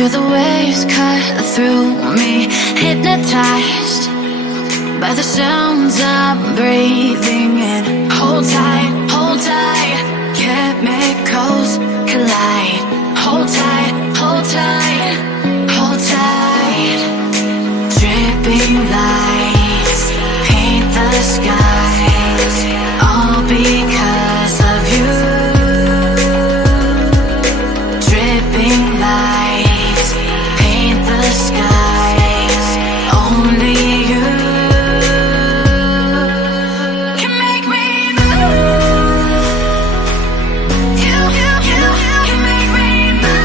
Feel the waves cut through me, hypnotized by the sounds I'm breathing in. Hold tight, chemicals collide. Hold tight, hold tight, hold tight. Dripping lights paint the skies, all because of you. Dripping lights paint the skies, only you can make me move. You can make me move.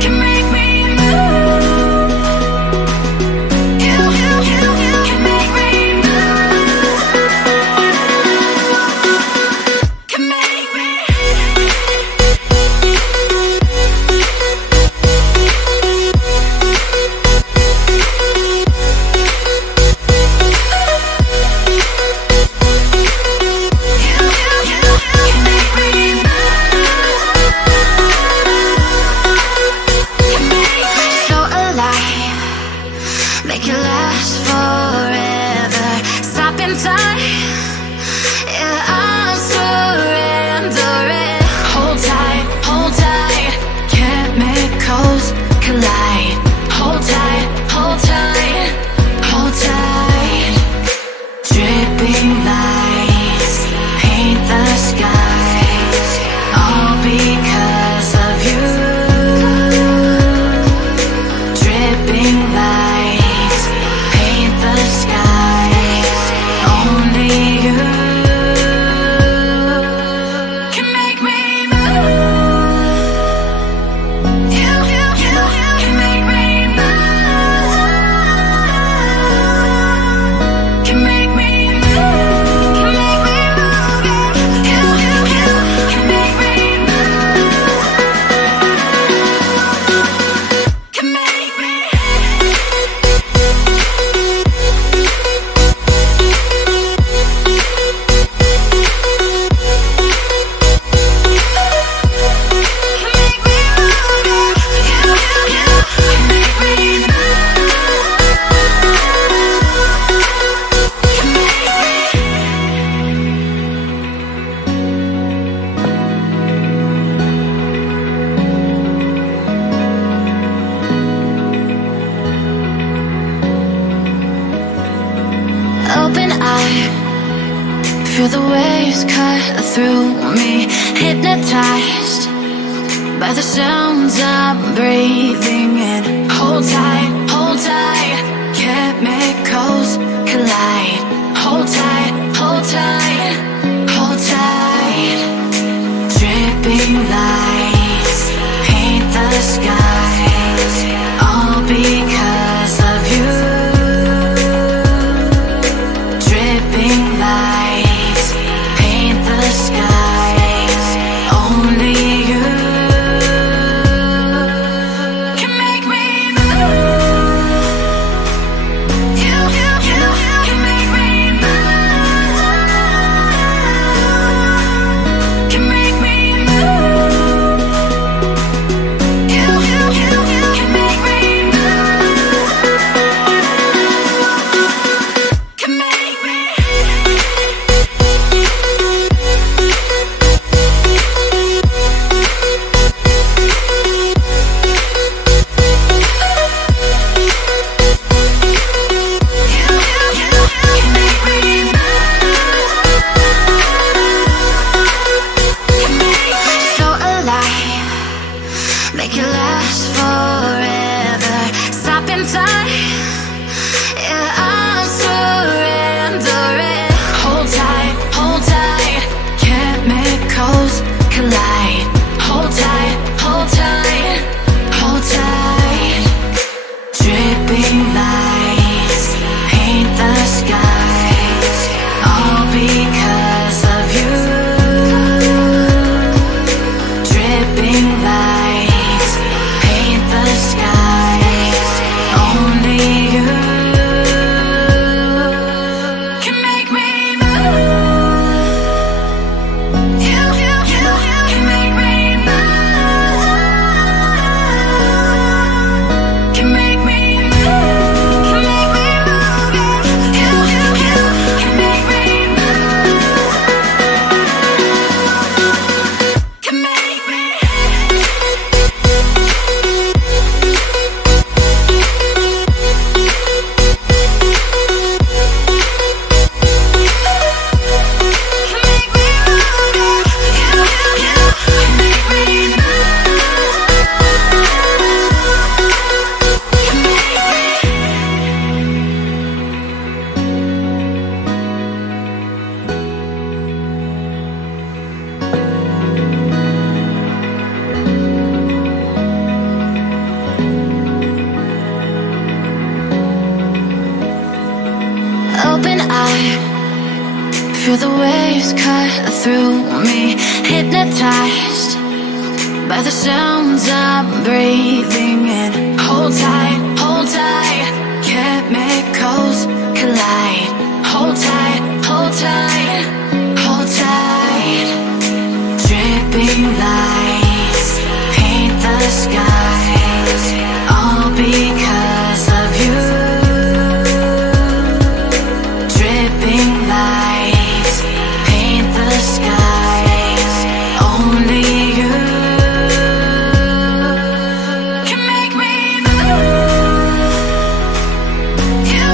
Can make me move. You can make me move. Can make me. So alive, make it last forever. Stop in time, yeah, I'm surrendering. Hold tight, chemicals collide. Hold tight, hold tight, hold tight. Dripping lights paint the skies, all because of you. Dripping lights paint the skies, only you can make me move. You can make me move. Can make me move. Can make me move. You can make me move. Can make me. Open eye, feel the waves cut through me, hypnotized by the sounds I'm breathing in. Hold tight, chemicals collide. Hold tight, hold tight, hold tight. Dripping lights paint the skies, all because of you. Dripping lights paint the skies, only you can make me move. You can make me move. Can make me move. You can make me move. Can make me. So alive, make it last forever. Stop in time, yeah, I'm surrendering. Hold tight, chemicals collide. Hold tight, hold tight. Dripping lights paint the skies, all because of you. Dripping lights paint the skies, only Feel the waves cut through me, hypnotized by the sounds I'm breathing in. Hold tight, hold tight. Chemicals collide. Hold tight, hold tight, hold tight. Dripping lights paint the skies, all because of you. Dripping lights paint the skies, only you can make me move. You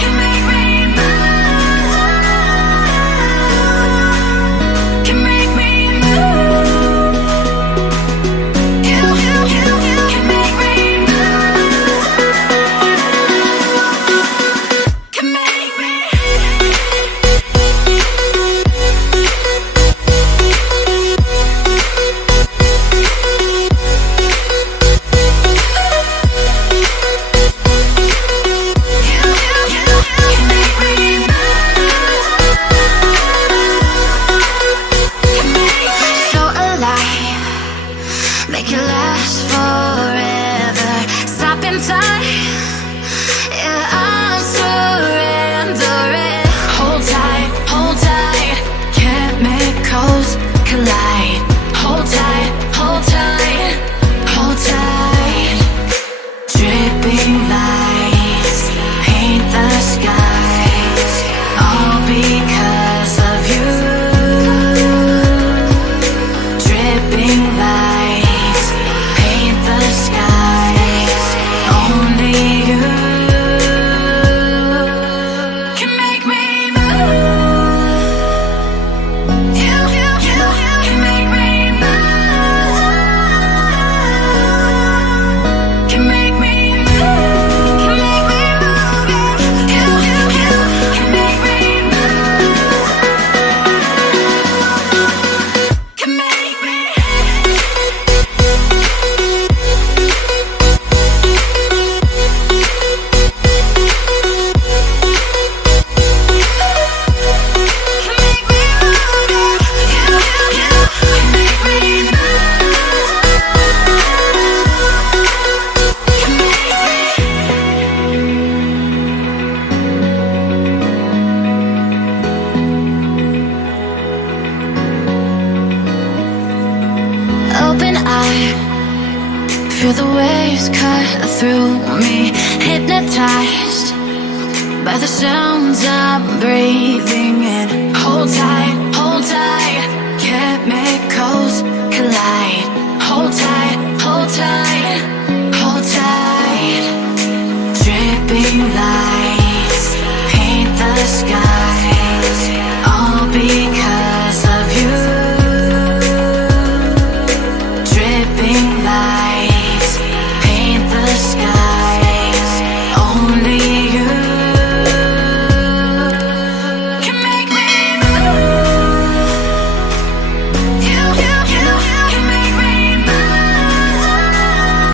can make me move. Can make me move. You can make me move. Can make me. So alive, make it last forever. Stop in time, yeah, I'm surrendering. Hold tight, hold tight. Chemicals collide. Hold tight, hold tight, hold tight. Dripping lights paint the skies, all because of you. Dripping lights paint the skies, only you can make me move. You can make me move. Can make me move. Can make me move. You can make me move. Can make me. Open eye, feel the waves cut through me, hypnotized by the sounds I'm breathing in. Hold tight, can't make